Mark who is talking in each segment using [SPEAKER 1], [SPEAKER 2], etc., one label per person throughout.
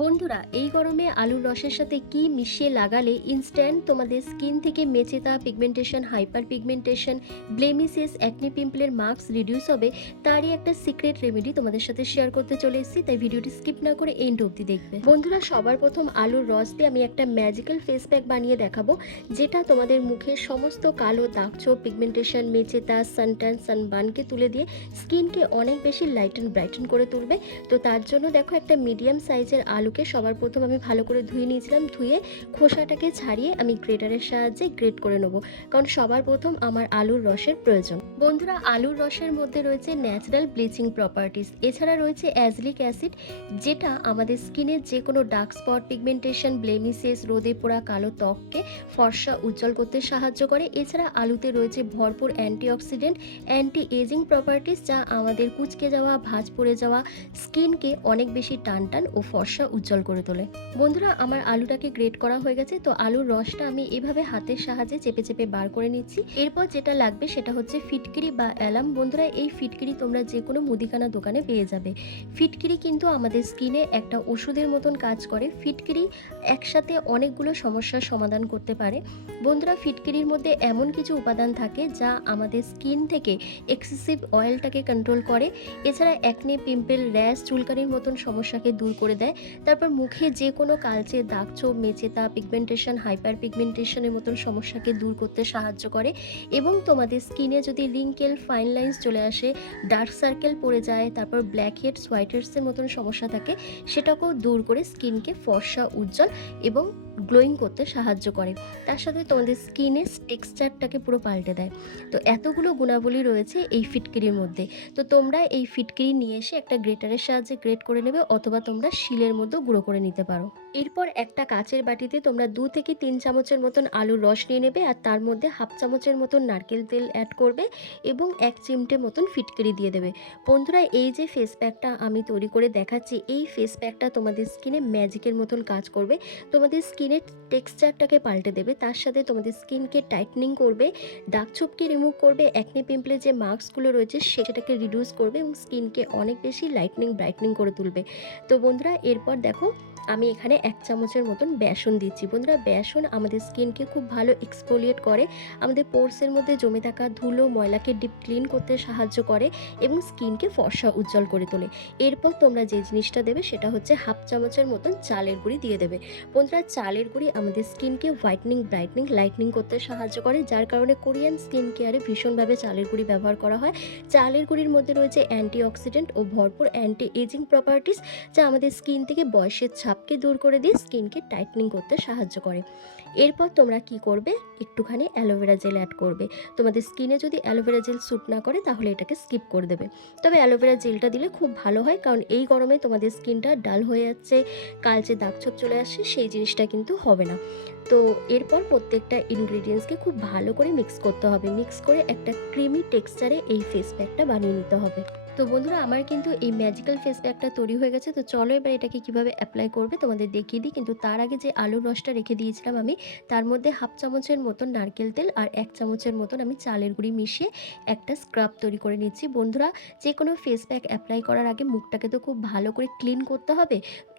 [SPEAKER 1] বন্ধুরা, এই গরমে আলুর রসের সাথে কি মিশিয়ে লাগালে ইনস্ট্যান্ট তোমাদের স্কিন থেকে মেচেতা pigmentation hyper pigmentation blemishes acne পিম্পলের marks reduce হবে, তারই একটা সিক্রেট রেমেডি তোমাদের সাথে শেয়ার করতে চলে এসেছি, তাই ভিডিওটি স্কিপ না করে এন্ড অবধি দেখবে। বন্ধুরা, সবার প্রথম আলুর রস দিয়ে আমি একটা ম্যাজিক্যাল ফেস প্যাক বানিয়ে দেখাবো, যেটা তোমাদের মুখের সমস্ত কালো দাগছোপ পিগমেন্টেশন মেচেতা সানট্যান সানবার্নকে তুলে দিয়ে স্কিনকে অনেক বেশি লাইট অ্যান্ড ব্রাইটেন করে তুলবে। তো তার জন্য দেখো একটা মিডিয়াম সাইজের আলুকে সবার প্রথম আমি ভালো করে ধুয়ে নিয়েছিলাম, ধুয়ে খোসাটাকে ছাড়িয়ে আমি গ্রেটারের সাহায্যে গ্রেট করে নেব। কারণ সবার প্রথম আমার আলুর রসের প্রয়োজন। বন্ধুরা, আলুর রসের মধ্যে রয়েছে ন্যাচারাল ব্লিচিং প্রপার্টিস এছাড়া রয়েছে অ্যাজলিক অ্যাসিড যেটা আমাদের স্কিনের যে কোনো ডার্ক স্পট পিগমেন্টেশন ব্লেমিসেস রোদে পোড়া কালো ত্বককে ফর্সা, উজ্জ্বল করতে সাহায্য করে। এছাড়া আলুতে রয়েছে ভরপুর অ্যান্টিঅক্সিডেন্ট অ্যান্টি এজিং প্রপার্টিস যা আমাদের কুচকে যাওয়া, ভাঁজ পড়ে যাওয়া, স্কিনকে অনেক বেশি টান টান ও ফর্সা, উজ্জ্বল করে তোলে। বন্ধুরা, আমার আলুটাকে গ্রেট করা হয়ে গেছে, তো আলুর রসটা আমি এভাবে হাতের সাহায্যে চেপে চেপে বার করে নিচ্ছি। এরপর যেটা লাগবে সেটা হচ্ছে ফিটকিরি বা অ্যালাম বন্ধুরা, এই ফিটকিরি তোমরা যে কোনো মুদিখানা দোকানে পেয়ে যাবে। ফিটকিরি কিন্তু আমাদের স্কিনে একটা ওষুধের মতন কাজ করে। ফিটকিরি একসাথে অনেকগুলো সমস্যার সমাধান করতে পারে। বন্ধুরা, ফিটকিরির মধ্যে এমন কিছু উপাদান থাকে যা আমাদের স্কিন থেকে এক্সেসিভ অয়েলটাকে কন্ট্রোল করে। এছাড়া একনে, পিম্পল, র্যাশ, চুলকানির মতন সমস্যাকে দূর করে দেয়। তারপর মুখে যে কোনো কালচে দাগছোপ মেচেতা পিগমেন্টেশন হাইপার পিগমেন্টেশনের মতন সমস্যাকে দূর করতে সাহায্য করে। এবং তোমাদের স্কিনে যদি রিঙ্কেল ফাইন লাইন্স চলে আসে, ডার্ক সার্কেল পড়ে যায়, তারপর ব্ল্যাক হেডস হোয়াইট হেডসের মতন সমস্যা থাকে, সেটাকেও দূর করে স্কিনকে ফর্সা, উজ্জ্বল এবং গ্লোয়িং করতে সাহায্য করে। তার সাথে তোমাদের স্কিনের টেক্সচারটাকে পুরো পাল্টে দেয়। তো এতগুলো গুণাবলী রয়েছে এই ফিটকিরির মধ্যে। তো তোমরা এই ফিটকিরি নিয়ে এসে একটা গ্রেটারের সাহায্যে গ্রেট করে নেবে অথবা তোমরা শিলের মধ্যে গুঁড়ো করে নিতে পারো। এরপর একটা কাচের বাটিতে তোমরা দু থেকে তিন চামচের মতন আলুর রস নিয়ে নেবে আর তার মধ্যে হাফ চামচের মতন নারকেল তেল অ্যাড করবে এবং এক চিমটে মতন ফিটকিরি দিয়ে দেবে। বন্ধুরা, এই যে ফেস প্যাকটা আমি তৈরি করে দেখাচ্ছি, এই ফেস প্যাকটা তোমাদের স্কিনে ম্যাজিকের মতন কাজ করবে। তোমাদের স্কিনের টেক্সচারটাকে পাল্টে দেবে। তার সাথে তোমাদের স্কিনকে টাইটনিং করবে, দাগ ছোপকে রিমুভ করবে একনি পিম্পলে যে মার্কসগুলো রয়েছে সেটাকে রিডিউস করবে এবং স্কিনকে অনেক বেশি লাইটনিং ব্রাইটনিং করে তুলবে। তো বন্ধুরা, এরপর দেখো আমি এখানে এক চামচের মতন বেসন দিচ্ছি। বন্ধুরা, বেসন আমাদের স্কিনকে খুব ভালো এক্সফোলিয়েট করে, আমাদের পোর্সের মধ্যে জমে থাকা ধুলো, ময়লাকে ডিপ ক্লিন করতে সাহায্য করে এবং স্কিনকে ফর্সা উজ্জ্বল করে তোলে। এরপর তোমরা যে জিনিসটা দেবে সেটা হচ্ছে হাফ চামচের মতন চালের গুঁড়ি দিয়ে দেবে। বন্ধুরা, চালের গুঁড়ি আমাদের স্কিনকে হোয়াইটনিং ব্রাইটনিং লাইটনিং করতে সাহায্য করে, যার কারণে কোরিয়ান স্কিন কেয়ারে ভীষণভাবে চালের গুঁড়ি ব্যবহার করা হয়। চালের গুঁড়ির মধ্যে রয়েছে অ্যান্টিঅক্সিডেন্ট ও ভরপুর অ্যান্টি এজিং প্রপার্টিস যা আমাদের স্কিন থেকে বয়সের ছাপকে দূর করে দিয়ে স্কিনকে টাইটনিং করতে সাহায্য করে। এরপর তোমরা কি করবে? একটুখানি অ্যালোভেরা জেল অ্যাড করবে। তোমাদের স্কিনে যদি অ্যালোভেরা জেল স্যুট না করে, তাহলে এটাকে স্কিপ করে দেবে। তবে অ্যালোভেরা জেলটা দিলে খুব ভালো হয়, কারণ এই গরমে তোমাদের স্কিনটা ডাল হয়ে যাচ্ছে কালচে দাগছোপ চলে আসছে সেই জিনিসটা কিন্তু হবে না। তো এরপর প্রত্যেকটা ইনগ্রিডিয়েন্টসকে খুব ভালো করে মিক্স করতে হবে। মিক্স করে একটা ক্রিমি টেক্সচারে এই ফেস প্যাকটা বানিয়ে নিতে হবে। তো বন্ধুরা, আমার কিন্তু এই ম্যাজিক্যাল ফেস প্যাকটা তৈরি হয়ে গেছে। তো চলো এবার এটাকে কীভাবে অ্যাপ্লাই করবে তোমাদের দেখিয়ে দিই। কিন্তু তার আগে যে আলুর রসটা রেখে দিয়েছিলাম আমি, তার মধ্যে হাফ চামচের মতন নারকেল তেল আর এক চামচের মতন আমি চালের গুঁড়ি মিশিয়ে একটা স্ক্রাব তৈরি করে নিচ্ছি। বন্ধুরা, যে কোনো ফেস প্যাক অ্যাপ্লাই করার আগে মুখটাকে তো খুব ভালো করে ক্লিন করতে হবে।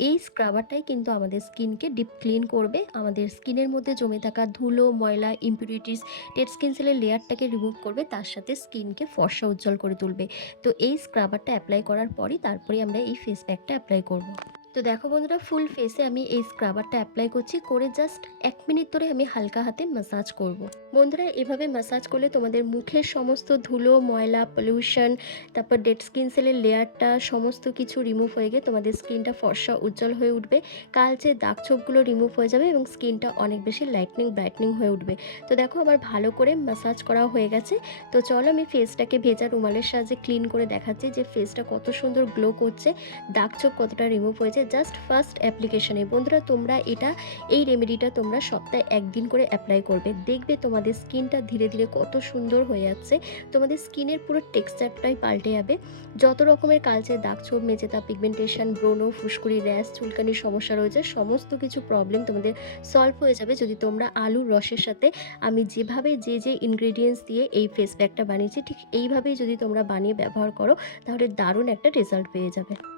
[SPEAKER 1] এই স্ক্রাবারটাই কিন্তু আমাদের স্কিনকে ডিপ ক্লিন করবে। আমাদের স্কিনের মধ্যে জমে থাকা ধুলো, ময়লা ইম্পিউরিটিস ডেড স্কিন সেলের লেয়ারটাকে রিমুভ করবে। তার সাথে স্কিনকে ফর্সা উজ্জ্বল করে তুলবে। তো এই স্ক্রাবারটা অ্যাপ্লাই করার পরই তারপরে আমরা এই ফেস প্যাকটা অ্যাপ্লাই করব। তো দেখো বন্ধুরা ফুল ফেসে আমি এই স্ক্রাবারটা অ্যাপ্লাই করছি, করে জাস্ট এক মিনিট ধরে আমি হালকা হাতে মাসাজ করব। বন্ধুরা, এভাবে মাসাজ করলে তোমাদের মুখের সমস্ত ধুলো, ময়লা পলিউশন তারপর ডেড স্কিন সেলের লেয়ারটা সমস্ত কিছু রিমুভ হয়ে গিয়ে তোমাদের স্কিনটা ফর্সা উজ্জ্বল হয়ে উঠবে। কালচে দাগ ছোপগুলো রিমুভ হয়ে যাবে এবং স্কিনটা অনেক বেশি লাইটনিং ব্রাইটনিং হয়ে উঠবে। তো দেখো, আমার ভালো করে মাসাজ করা হয়ে গেছে। তো চলো আমি ফেসটাকে ভেজা রুমালের সাহায্যে ক্লিন করে দেখাচ্ছি যে ফেসটা কত সুন্দর গ্লো করছে, দাগ ছোপ কতটা রিমুভ হয়েছে। জাস্ট ফার্স্ট অ্যাপ্লিকেশনে বন্ধুরা, তোমরা এটা, এই রেমেডিটা তোমরা সপ্তাহে একদিন করে অ্যাপ্লাই করবে। দেখবে তোমাদের স্কিনটা ধীরে ধীরে কত সুন্দর হয়ে যাচ্ছে। তোমাদের স্কিনের পুরো টেক্সচারটাই পাল্টে যাবে। যত রকমের কালচে দাগ ছোপ মেচেতা পিগমেন্টেশন ব্রণ, ফুসকুড়ি র্যাশ চুলকানির সমস্যা রয়েছে, সমস্ত কিছু প্রবলেম তোমাদের সলভ হয়ে যাবে যদি তোমরা আলুর রসের সাথে। আমি যেভাবে যে যে ইনগ্রেডিয়েন্টস দিয়ে এই ফেস প্যাকটা বানিয়েছি, ঠিক এইভাবেই যদি তোমরা বানিয়ে ব্যবহার করো, তাহলে দারুণ একটা রেজাল্ট পেয়ে যাবে।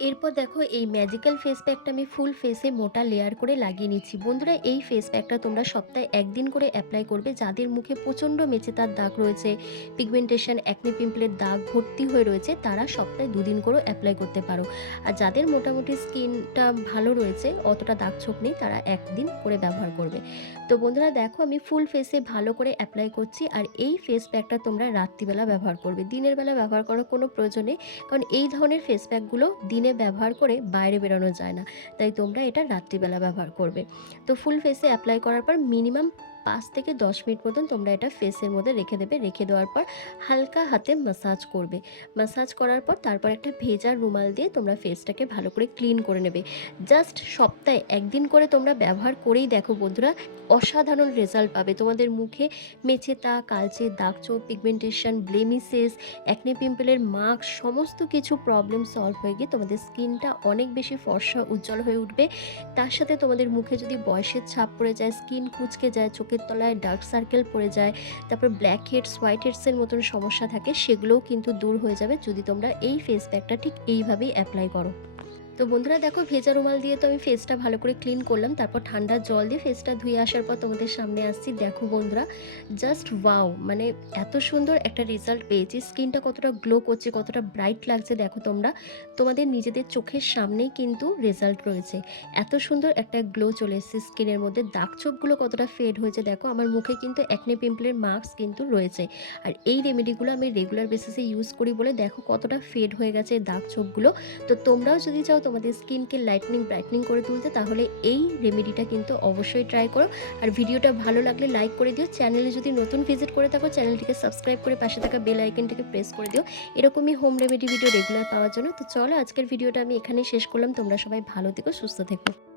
[SPEAKER 1] এরপর দেখো এই ম্যাজিক্যাল ফেস প্যাকটা আমি ফুল ফেসে মোটা লেয়ার করে লাগিয়ে নিচ্ছি। বন্ধুরা, এই ফেস প্যাকটা তোমরা সপ্তাহে একদিন করে অ্যাপ্লাই করবে। যাদের মুখে প্রচণ্ড মেচেতার দাগ রয়েছে পিগমেন্টেশন অ্যাকনি পিম্পলের দাগ ভর্তি হয়ে রয়েছে, তারা সপ্তাহে দুদিন করেও অ্যাপ্লাই করতে পারো। আর যাদের মোটামুটি স্কিনটা ভালো রয়েছে, অতটা দাগ ছোপ নেই, তারা একদিন করে ব্যবহার করবে। তো বন্ধুরা, দেখো আমি ফুল ফেসে ভালো করে অ্যাপ্লাই করছি। আর এই ফেস প্যাকটা তোমরা রাত্রিবেলা ব্যবহার করবে। দিনের বেলা ব্যবহার করার কোনো প্রয়োজন নেই। কারণ এই ধরনের ফেস প্যাকগুলো দিনে ব্যবহার করে বাইরে বেরোনো যায় না। তাই তোমরা এটা রাত্রিবেলা ব্যবহার করবে। তো ফুল ফেসে অ্যাপ্লাই করার পর মিনিমাম পাঁচ থেকে দশ মিনিট মতন তোমরা এটা ফেসের মধ্যে রেখে দেবে। রেখে দেওয়ার পর হালকা হাতে মাসাজ করবে। মাসাজ করার পর তারপর একটা ভেজা রুমাল দিয়ে তোমরা ফেসটাকে ভালো করে ক্লিন করে নেবে। জাস্ট সপ্তাহে একদিন করে তোমরা ব্যবহার করেই দেখো বন্ধুরা, অসাধারণ রেজাল্ট পাবে। তোমাদের মুখে মেছেতা কালচে দাগচোপ পিগমেন্টেশন ব্লেমিসেস অ্যাকনে পিম্পলের মার্ক সমস্ত কিছু প্রবলেম সলভ হয়ে গিয়ে তোমাদের স্কিনটা অনেক বেশি ফর্সা, উজ্জ্বল হয়ে উঠবে। তার সাথে তোমাদের মুখে যদি বয়সের ছাপ পড়ে যায় স্কিন কুচকে যায় চোখের তলায় ডার্ক সার্কেল পড়ে যায়, তারপর ব্ল্যাক হেডস হোয়াইট হেডসের মতন সমস্যা থাকে, সেগুলোও কিন্তু দূর হয়ে যাবে যদি তোমরা এই ফেস প্যাকটা ঠিক এইভাবেই অ্যাপ্লাই করো। তো বন্ধুরা দেখো ভেজা রুমাল দিয়ে তো আমি ফেসটা ভালো করে ক্লিন করলাম, তারপর ঠান্ডা জল দিয়ে ফেসটা ধুয়ে আসার পর তোমাদের সামনে আসছি। দেখো বন্ধুরা জাস্ট ওয়াও মানে এত সুন্দর একটা রেজাল্ট পেয়েছি। স্কিনটা কতটা গ্লো করছে, কতটা ব্রাইট লাগছে, দেখো তোমরা। তোমাদের নিজেদের চোখের সামনেই কিন্তু রেজাল্ট রয়েছে। এত সুন্দর একটা গ্লো চলে এসেছে স্কিনের মধ্যে। দাগ ছোপগুলো কতটা ফেড হয়েছে, দেখো। আমার মুখে কিন্তু অ্যাকনে পিম্পলের মার্কস কিন্তু রয়েছে। আর এই রেমেডিগুলো আমি রেগুলার বেসিসে ইউজ করি বলে, দেখো কতটা ফেড হয়ে গেছে দাগ ছোপগুলো তো তোমরাও যদি চাও তোমাদের স্কিনকে লাইটনিং ব্রাইটনিং করে তুলতে, তাহলে এই রেমেডিটা কিন্তু অবশ্যই ট্রাই করো। আর ভিডিওটা ভালো লাগলে লাইক করে দিও। চ্যানেলে যদি নতুন ভিজিট করে থাকো চ্যানেলটিকে সাবস্ক্রাইব করে পাশে থাকা বেল আইকনটিকে প্রেস করে দিও। এরকমই হোম রেমেডি ভিডিও রেগুলার পাওয়ার জন্য। তো চলো, আজকের ভিডিওটা আমি এখানেই শেষ করলাম। তোমরা সবাই ভালো থেকো, সুস্থ থেকো।